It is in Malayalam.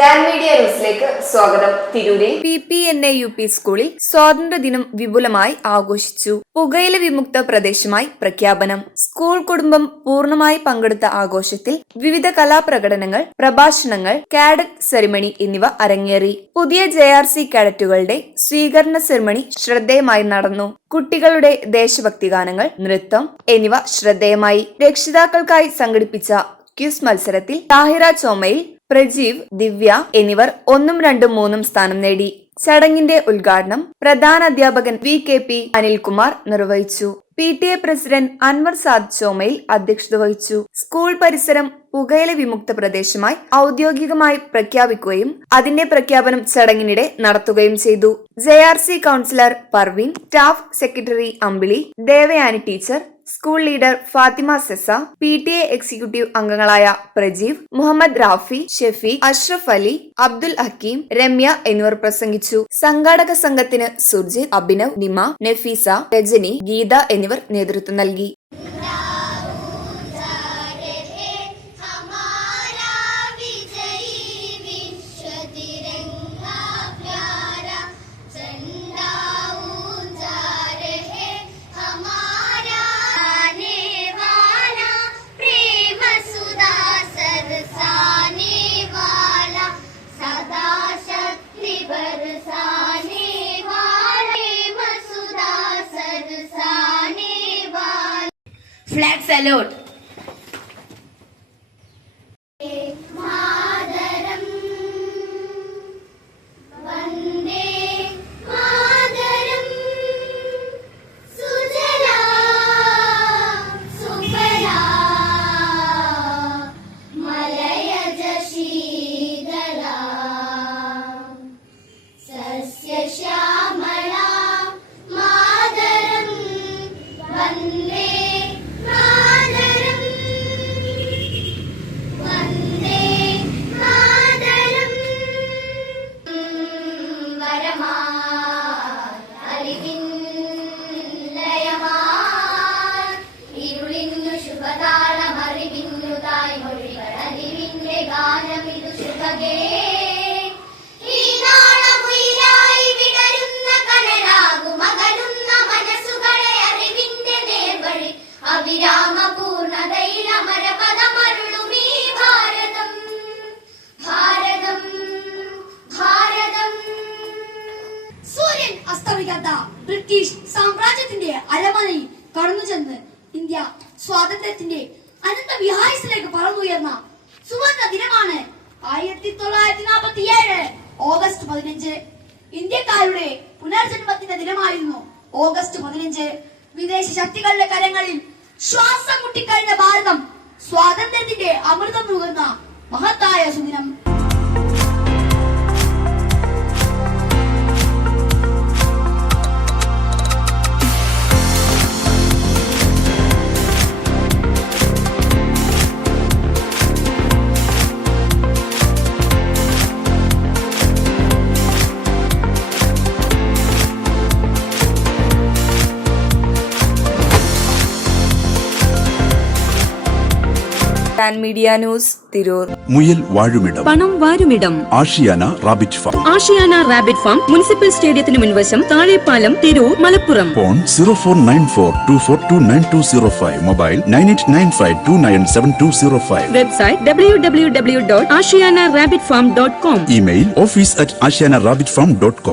ജാൻ മീഡിയ ന്യൂസിലേക്ക് സ്വാഗതം. തിരൂരിൽ PPNA UP സ്കൂളിൽ സ്വാതന്ത്ര്യദിനം വിപുലമായി ആഘോഷിച്ചു. പുകയില വിമുക്ത പ്രദേശമായി പ്രഖ്യാപനം. സ്കൂൾ കുടുംബം പൂർണ്ണമായി പങ്കെടുത്ത ആഘോഷത്തിൽ വിവിധ കലാപ്രകടനങ്ങൾ, പ്രഭാഷണങ്ങൾ, കാഡറ്റ് സെറിമണി എന്നിവ അരങ്ങേറി. പുതിയ JRC കാഡറ്റുകളുടെ സ്വീകരണ സെറിമണി ശ്രദ്ധേയമായി നടന്നു. കുട്ടികളുടെ ദേശഭക്തി ഗാനങ്ങൾ, നൃത്തം എന്നിവ ശ്രദ്ധേയമായി. രക്ഷിതാക്കൾക്കായി സംഘടിപ്പിച്ച ക്വിസ് മത്സരത്തിൽ താഹിറ ചോമയിൽ, പ്രജീവ്, ദിവ്യ എന്നിവർ 1, 2, 3 സ്ഥാനം നേടി. ചടങ്ങിന്റെ ഉദ്ഘാടനം പ്രധാന അധ്യാപകൻ VKP അനിൽകുമാർ നിർവഹിച്ചു. PTA പ്രസിഡന്റ് അൻവർ സാദ് ചോമയിൽ അധ്യക്ഷത വഹിച്ചു. സ്കൂൾ പരിസരം പുകയില വിമുക്ത പ്രദേശമായി ഔദ്യോഗികമായി പ്രഖ്യാപിക്കുകയും അതിന്റെ പ്രഖ്യാപനം ചടങ്ങിനിടെ നടത്തുകയും ചെയ്തു. JRC councillor Parveen, staff secretary Ambili, Devayani teacher, school leader Fathima Sesa, PTA executive അംഗങ്ങളായ പ്രജീവ്, മുഹമ്മദ് റാഫി, ഷെഫീഖ്, അഷ്റഫ് അലി, അബ്ദുൽ ഹക്കീം, രമ്യ എന്നിവർ പ്രസംഗിച്ചു. സംഘാടക സംഘത്തിന് സുർജിത്, അഭിനവ്, നിമ, നഫീസ, രജനി, ഗീത എന്നിവർ നേതൃത്വം നൽകി. Flag salute. ബ്രിട്ടീഷ് സാമ്രാജ്യത്തിന്റെ അരമനയിൽ കടന്നുചെന്ന് ഇന്ത്യ സ്വാതന്ത്ര്യത്തിന്റെ അനന്ത വിഹായസിലേക്ക് പറന്നുയർന്ന സുവർണ ദിനമാണ് 1947 ഓഗസ്റ്റ് 15. ഇന്ത്യക്കാരുടെ പുനർജന്മത്തിന്റെ ദിനമായിരുന്നു ഓഗസ്റ്റ് 15. വിദേശ ശക്തികളുടെ കരങ്ങളിൽ ശ്വാസം മുട്ടിക്കഴിഞ്ഞ ഭാരതം സ്വാതന്ത്ര്യത്തിന്റെ അമൃതം നുകർന്ന മഹത്തായ സുദിനം. Jan media news, Tirur. മുയൽ വാഴുമിടം, പണം വാരുമിടം, Ashiyana rabbit farm. Ashiyana rabbit farm municipal സ്റ്റേഡിയത്തിന് മുൻവശം, Thazhepalam, Tirur, Malappuram. Phone 049424290205. Mobile 9895297205. Website www.ashiyanarabbitfarm.com. Email office@ashiyanarabbitfarm.com.